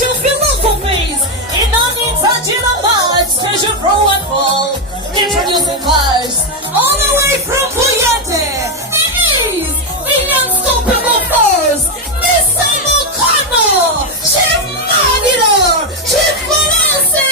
your philosophies in unintelligible minds, as you grow and fall. Introducing vibes all the way from Puyate. It is the unstoppable force, Mr. Mukono, Chief Magitor, Chief Balanci.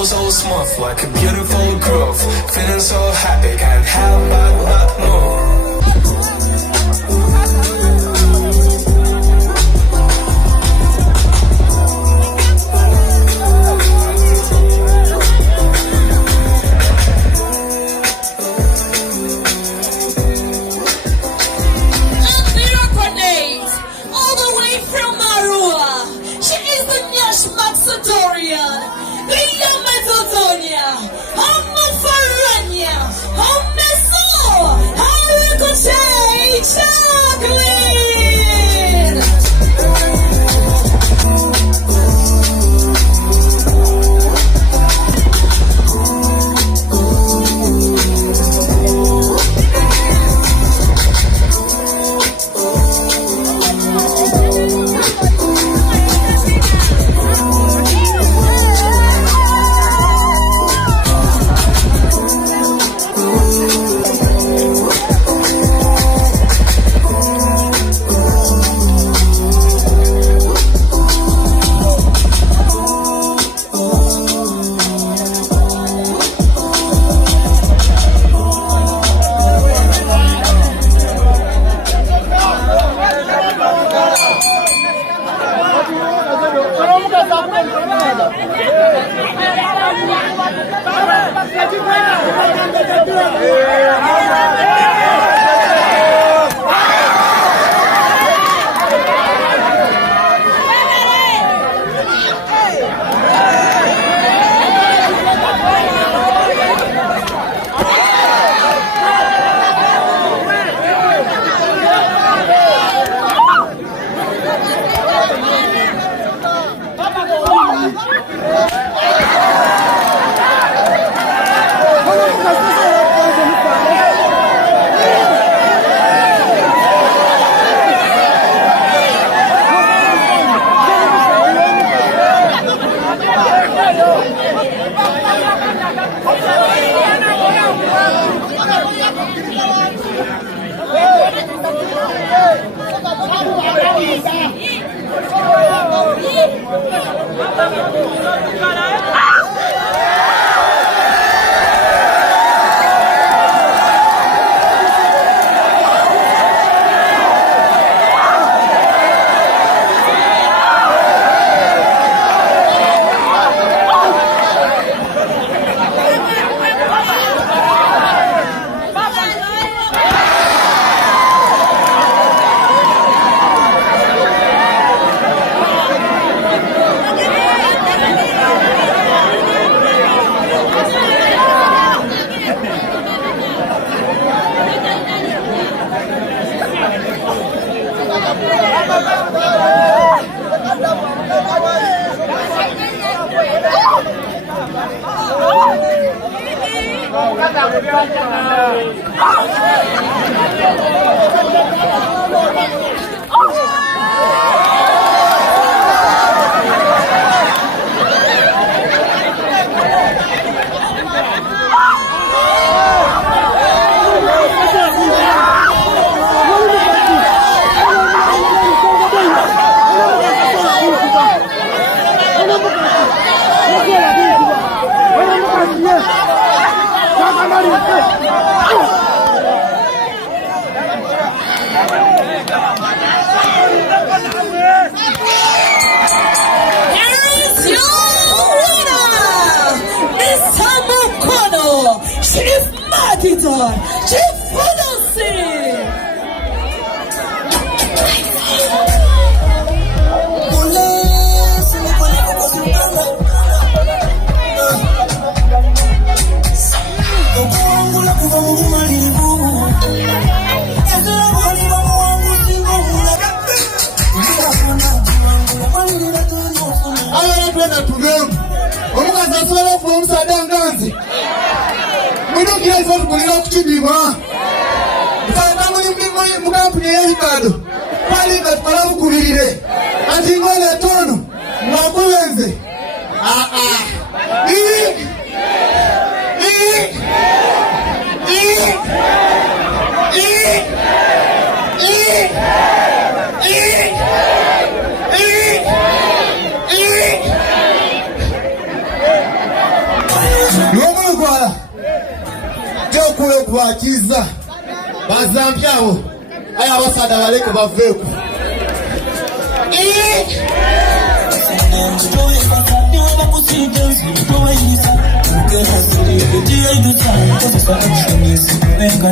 So smooth, like a beautiful groove. Feeling so happy, can't help but move. All the way from Marua. She is the Nyash Maxadorian. Hama Faranya, Hama So, Harikoshay Chocolate. Chief Balanci. asobola okuba omusaadde nganze mulina okukiriza otukulira okukibibwa tusanga muli mu kampuni ey'ebikado twali nga tukola bukubirire ati ng'oleeta ono ng'akubenze n'omulugwala gyokula okubakiriza bazampi abo aye abasaadde baleke baveeku Venga,